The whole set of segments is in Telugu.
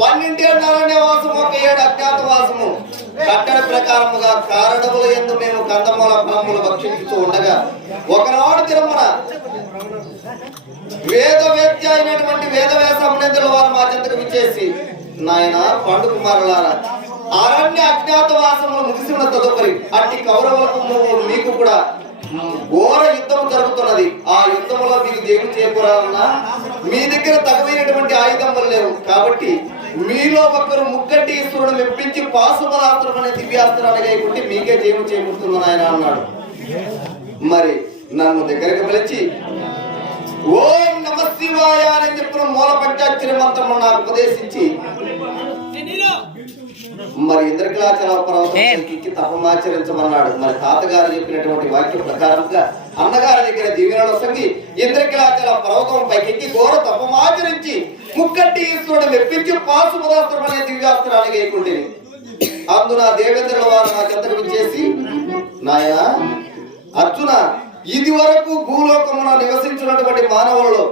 12 వాసము, 1 ఏడు అజ్ఞాతవాసము. కట్టడి ప్రకారముగా కారణముల యందు మేము కందమూల ఫలములు భక్షించుతూ ఉండగా ఒకనాడు దినమున వేదవేద్య అయినటువంటి వేదవ్యాస మునీంద్రుల వారు మా చెంతకు విచ్చేసి, నాయన పండు కుమారులారా, అరణ్య అజ్ఞాతవాసములు ముగిసి ఉన్న తదుపరి అట్టి కౌరవులకు మీకు కూడా ఘోర యుద్ధం జరుగుతున్నది. ఆ యుద్ధంలో మీకు జయము చేకూరాలన్నా మీ దగ్గర తగవైనటువంటి ఆయుధములు లేవు. కాబట్టి మీలో ఒకరు ముక్కటి ఈశ్వరుడు మెప్పించి పాశుపరాస్త్రం అనే దివ్యాస్త్రాన్ని గైకుంటే మీకే జయము చేకూరుతుంది ఆయన అన్నాడు. మరి నన్ను దగ్గరకు పిలిచి ఓం నమ శివాయ అని చెప్పిన మూల పంచాక్షరి మంత్రము నాకు ఉపదేశించి మరి ఇంద్రకీలాచల పర్వతానికి తపమాచరించమన్నాడు. మరి తాతగారు చెప్పినటువంటి వాక్య ప్రకారంగా అన్నగారి దగ్గర దీవెనలు సంగి ఇంద్రకీలాచల పర్వతం పైకి ఘోర తపమాచరించి ముక్కటి ఈశ్వరుడు మెప్పించి పాశుపదాస్త్రం అనే దివ్యాస్త్రాన్ని గైకుంటేని. అందున దేవేంద్రుల వారు నా చెంతకు విచ్చేసి, నాయన అర్జున, ఇది వరకు భూలోకమున నివసించినటువంటి మానవుల్లో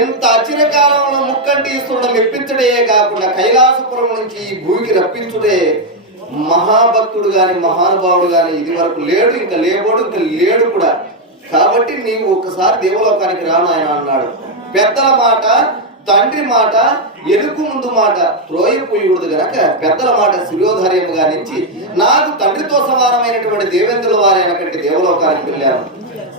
ఎంత అచిరకాలంలో ముక్కంటి ఈశ్వరుడు మెప్పించడే కాకుండా కైలాసపురం నుంచి ఈ భూమికి రప్పించుడే మహాభక్తుడు గాని మహానుభావుడు గాని ఇది వరకు లేడు, ఇంకా లేబోడు, ఇంకా లేడు కూడా. కాబట్టి నీవు ఒక్కసారి దేవలోకానికి రాను ఆయన అన్నాడు. పెద్దల మాట, తండ్రి మాట, ఎరుకు ముందు మాట త్రోయపోయకూడదు గనక పెద్దల మాట శిరోధార్యముగా నుంచి నాకు తండ్రితో సమానమైనటువంటి దేవేంద్రుల వారి అయినటువంటి దేవలోకానికి వెళ్ళాను.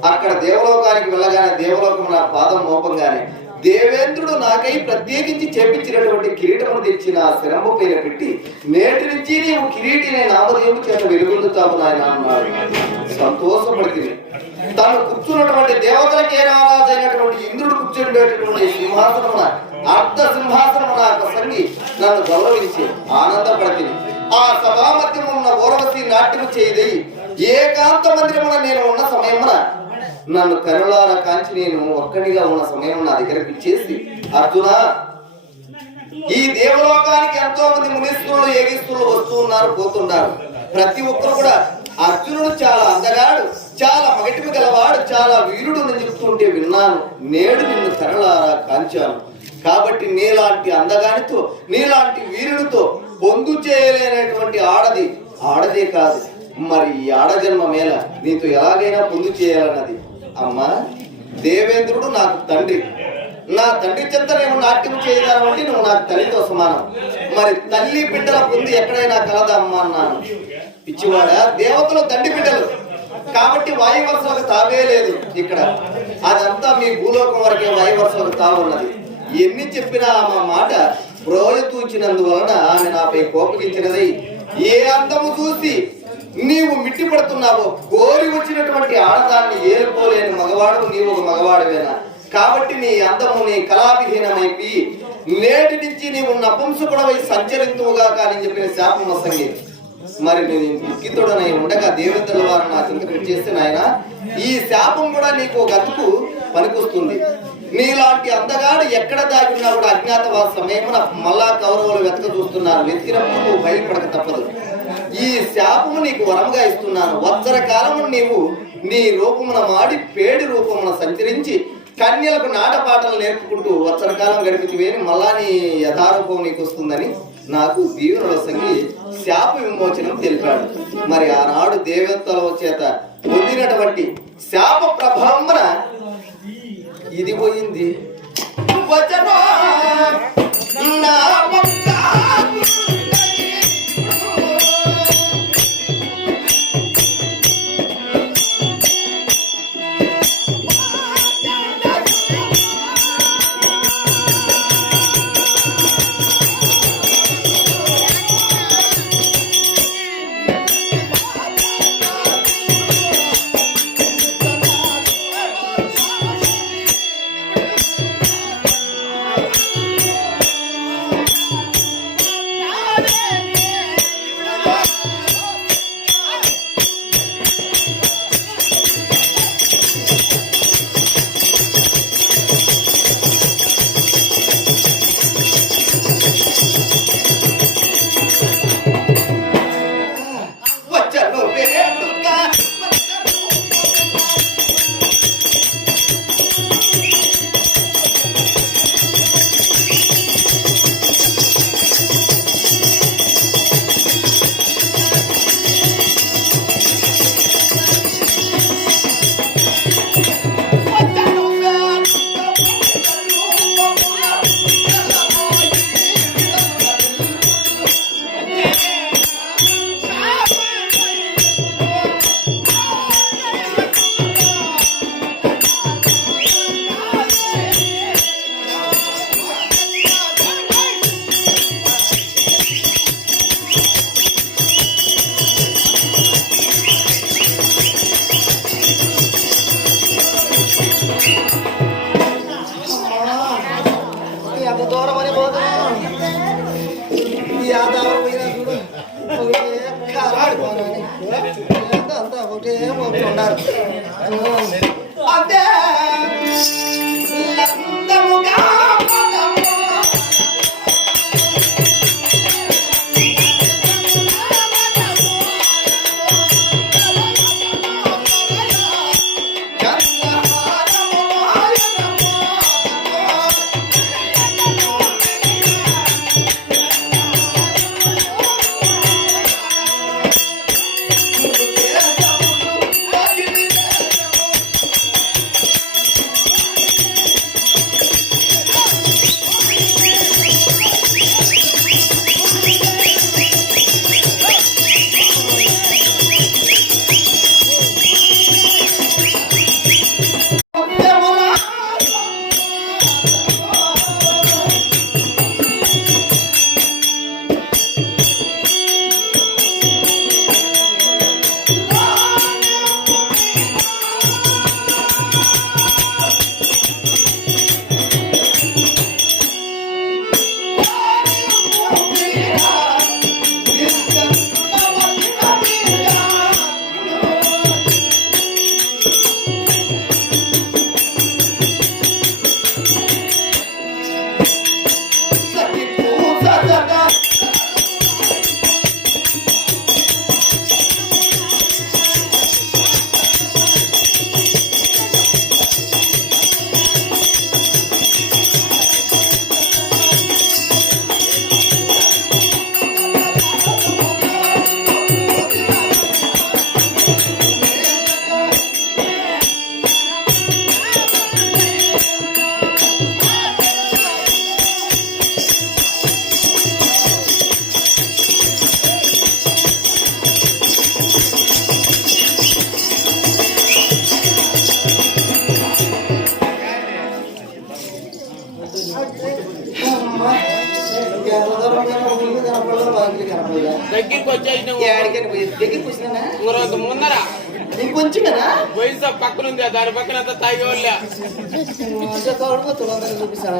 అక్కడ దేవలోకానికి వెళ్ళగానే దేవలోకం నా పాదం మోపంగానే దేవేంద్రుడు నాకై ప్రత్యేకించి చేపించినటువంటి కిరీటమును తెచ్చి నా శిరంబు పైన పెట్టి, నేటి నుంచి నీవు కిరీటిని నామదేవు చేత వెలుగొందుతావు నాయన అన్నాడు. సంతోషపడుతుంది. తను కూర్చున్నటువంటి దేవతలకే రారాజు అయినటువంటి ఇంద్రుడు కూర్చుండేటటువంటి సింహాసనమున అర్ధ సింహాసనమున సంగి నన్ను గౌరవించి ఆనందపడుతుంది. ఆ సభా మధ్యమున్న ఊర్వశి నాట్యము చేయది ఏకాంత మందిరమున నేను ఉన్న సమయమున నన్ను కరులారా కాంచి నేను ఒక్కడిగా ఉన్న సమయం నా దగ్గరకు ఇచ్చేసి, అర్జున, ఈ దేవలోకానికి ఎంతో మంది మునీశ్వరులు ఏగిస్తులు వస్తూ ఉన్నారు, పోతున్నారు. ప్రతి ఒక్కరు కూడా అర్జునుడు చాలా అందగాడు, చాలా మగటిమి గలవాడు, చాలా వీరుడు అని చెప్తుంటే విన్నాను. నేడు నిన్ను కరులారా కాంచాను. కాబట్టి నీలాంటి అందగానితో, నీలాంటి వీరుడితో పొందు చేయలేనటువంటి ఆడదే కాదు. మరి ఈ ఆడజన్మ మేళ నీతో ఎలాగైనా పొందు చేయాలన్నది. అమ్మా, దేవేంద్రుడు నాకు తండ్రి, నా తండ్రి చెంత నేను నాట్యం చేయదానంటే నువ్వు నాకు తల్లితో సమానం. మరి తల్లి బిడ్డల పొంది ఎక్కడైనా కలదా అమ్మా అన్నాను. పిచ్చివాడా, దేవతలు తండ్రి బిడ్డలు కాబట్టి వాయువర్షాలకు తావే లేదు ఇక్కడ. అదంతా మీ భూలోకం వరకే వాయువర్షాలకు తావున్నది. ఎన్ని చెప్పినా మా మాట ప్రోయతూచినందువలన ఆమె నాపై కోపగించినదై ఏ అందము చూసి నీవు మిట్టి పడుతున్నావో, కోరి వచ్చినటువంటి ఆడదాన్ని ఏలుకోలేని మగవాడు నీవు ఒక మగవాడివేనా? కాబట్టి నీ అందము నీ కళావిహీనమైపి నేటి నుంచి నీవు నపుంసకుడవై సంచరింతువుగా కానీ చెప్పిన శాపం వస్తుంది. మరి నేను దుఃఖితుడనై ఉండగా దేవేంద్రుల వారు నా చింతకు చేస్తే, నాయన, ఈ శాపం కూడా నీకు ఒక అతుకు పనికొస్తుంది. నీలాంటి అందగాడు ఎక్కడ దాగినా కూడా అజ్ఞాతవాస సమయమున మళ్ళా కౌరవులు వెతక చూస్తున్నారు. వెతికినప్పుడు నువ్వు బయలుపడక తప్పదు. ఈ శాపము నీకు వరముగా ఇస్తున్నాను. వత్సర కాలము నీవు నీ రూపమున మాడి పేడి రూపమున సంచరించి కన్యలకు నాటపాటలు నేర్పుకుంటూ వత్సర కాలం గడిపితివేని మళ్ళా నీ యథారూపం నీకు వస్తుందని నాకు దీవెనల సంగి శాప విమోచనం తెలిపాడు. మరి ఆనాడు దేవతల చేత పొందినటువంటి శాప ప్రభావమున ఇది పోయింది. యాదవ పోయినా చూడు ఒకటే కాలాడుకోనని అంతా ఒకటే పోతున్నారు అంతే లందముగా దగ్గరికి వచ్చేసిన దగ్గరికి వచ్చినా ముందర కొంచెం కదా వయసు పక్కన ఉంది దాని పక్కన అంతా తాగే వాళ్ళే చూపిస్తాను